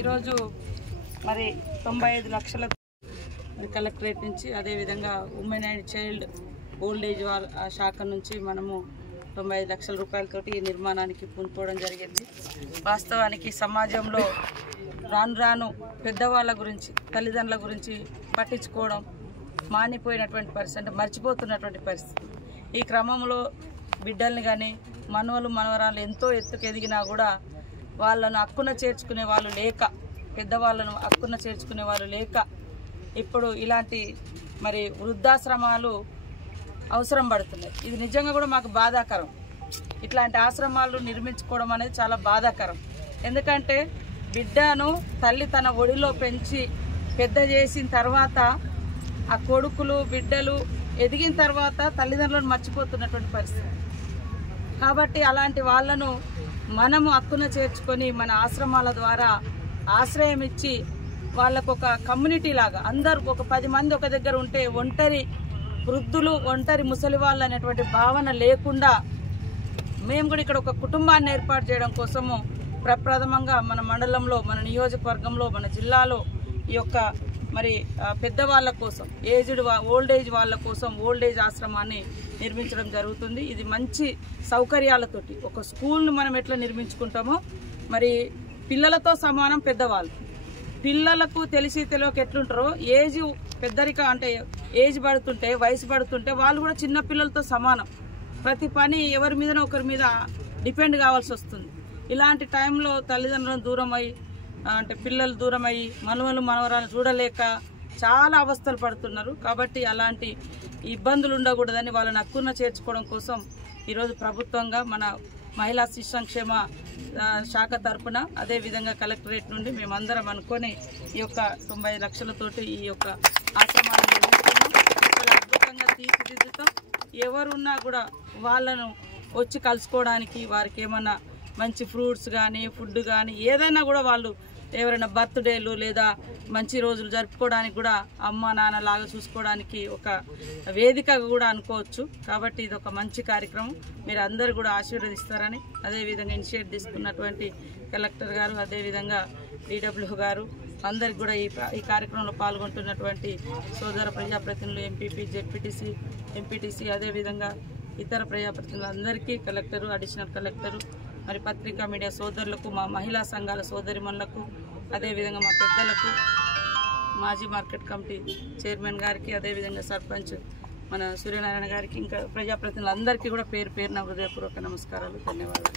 ఈరోజు మరి 95 లక్షల కలెక్టరేట్ నుంచి అదేవిధంగా women and child old age శాఖ నుంచి మనము 95 లక్షల రూపాయలతోటి ఈ నిర్మాణానికి పూనుకోవడం జరిగింది. వాస్తవానికి సమాజంలో రాను పెద్దవాళ్ళ గురించి తల్లిదండ్రుల గురించి పట్టించుకోవడం మానిపోయినటువంటి పరిస్థితి, అంటే మర్చిపోతున్నటువంటి పరిస్థితి. ఈ క్రమంలో బిడ్డల్ని కానీ మనవలు మనవరాలు ఎంతో ఎత్తుకు ఎదిగినా కూడా వాళ్ళను హక్కున చేర్చుకునే వాళ్ళు లేక, పెద్దవాళ్ళను హక్కున చేర్చుకునే వాళ్ళు లేక ఇప్పుడు ఇలాంటి మరి వృద్ధాశ్రమాలు అవసరం పడుతున్నాయి. ఇది నిజంగా కూడా మాకు బాధాకరం. ఇట్లాంటి ఆశ్రమాలు నిర్మించుకోవడం అనేది చాలా బాధాకరం. ఎందుకంటే బిడ్డను తల్లి తన ఒడిలో పెంచి పెద్ద చేసిన తర్వాత ఆ కొడుకులు బిడ్డలు ఎదిగిన తర్వాత తల్లిదండ్రులను మర్చిపోతున్నటువంటి పరిస్థితి. కాబట్టి అలాంటి వాళ్ళను మనము హక్కున చేర్చుకొని మన ఆశ్రమాల ద్వారా ఆశ్రయం ఇచ్చి వాళ్ళకు ఒక కమ్యూనిటీ లాగా అందరూ ఒక 10 మంది ఒక దగ్గర ఉంటే ఒంటరి వృద్ధులు ఒంటరి ముసలి వాళ్ళు అనేటువంటి భావన లేకుండా మేము కూడా ఇక్కడ ఒక కుటుంబాన్ని ఏర్పాటు చేయడం కోసము ప్రప్రథమంగా మన మండలంలో, మన నియోజకవర్గంలో, మన జిల్లాలో ఈ యొక్క మరి పెద్దవాళ్ళ కోసం ఓల్డ్ ఏజ్ వాళ్ళ కోసం ఓల్డ్ ఏజ్ ఆశ్రమాన్ని నిర్మించడం జరుగుతుంది. ఇది మంచి సౌకర్యాలతోటి ఒక స్కూల్ను మనం ఎట్లా నిర్మించుకుంటామో మరి పిల్లలతో సమానం పెద్దవాళ్ళు. పిల్లలకు తెలియక ఎట్లుంటారో ఏజ్ పెద్దరిక అంటే ఏజ్ పడుతుంటే వయసు పడుతుంటే వాళ్ళు కూడా చిన్న పిల్లలతో సమానం. ప్రతి పని ఎవరి మీదనో ఒకరి మీద డిపెండ్ కావాల్సి వస్తుంది. ఇలాంటి టైంలో తల్లిదండ్రులను దూరం అయ్యి అంటే పిల్లలు దూరం అయ్యి మనవలు మనవరాలు చూడలేక చాలా అవస్థలు పడుతున్నారు. కాబట్టి అలాంటి ఇబ్బందులు ఉండకూడదని వాళ్ళని హక్కున చేర్చుకోవడం కోసం ఈరోజు ప్రభుత్వంగా మన మహిళా శిశు సంక్షేమ శాఖ తరఫున అదేవిధంగా కలెక్టరేట్ నుండి మేమందరం అనుకొని ఈ యొక్క 95 లక్షలతోటి ఈ యొక్క ఆశ్రమాన్ని చాలా అద్భుతంగా తీర్చిదిద్దుతాం. ఎవరున్నా కూడా వాళ్ళను వచ్చి కలుసుకోవడానికి, వారికి ఏమన్నా మంచి ఫ్రూట్స్ కానీ ఫుడ్ కానీ ఏదైనా కూడా వాళ్ళు ఎవరైనా బర్త్డేలు లేదా మంచి రోజులు జరుపుకోవడానికి కూడా అమ్మ నాన్న లాగా చూసుకోవడానికి ఒక వేదికగా కూడా అనుకోవచ్చు. కాబట్టి ఇది ఒక మంచి కార్యక్రమం. మీరు అందరూ కూడా ఆశీర్వదిస్తారని, అదేవిధంగా ఇనిషియేట్ తీసుకున్నటువంటి కలెక్టర్ గారు, అదేవిధంగా DW గారు అందరికి కూడా ఈ కార్యక్రమంలో పాల్గొంటున్నటువంటి సోదర ప్రజాప్రతినిధులు ఎంపీపీ, జెడ్పీటీసీ, ఎంపీటీసీ, అదేవిధంగా ఇతర ప్రజాప్రతినిధులు అందరికీ, కలెక్టరు, అడిషనల్ కలెక్టరు, మరి పత్రికా మీడియా సోదరులకు, మా మహిళా సంఘాల సోదరిమణులకు, అదేవిధంగా మా పెద్దలకు, మాజీ మార్కెట్ కమిటీ చైర్మన్ గారికి, అదేవిధంగా సర్పంచ్ మన సూర్యనారాయణ గారికి, ఇంకా ప్రజాప్రతినిధులు అందరికీ కూడా పేరు పేరున హృదయపూర్వక నమస్కారాలు, ధన్యవాదాలు.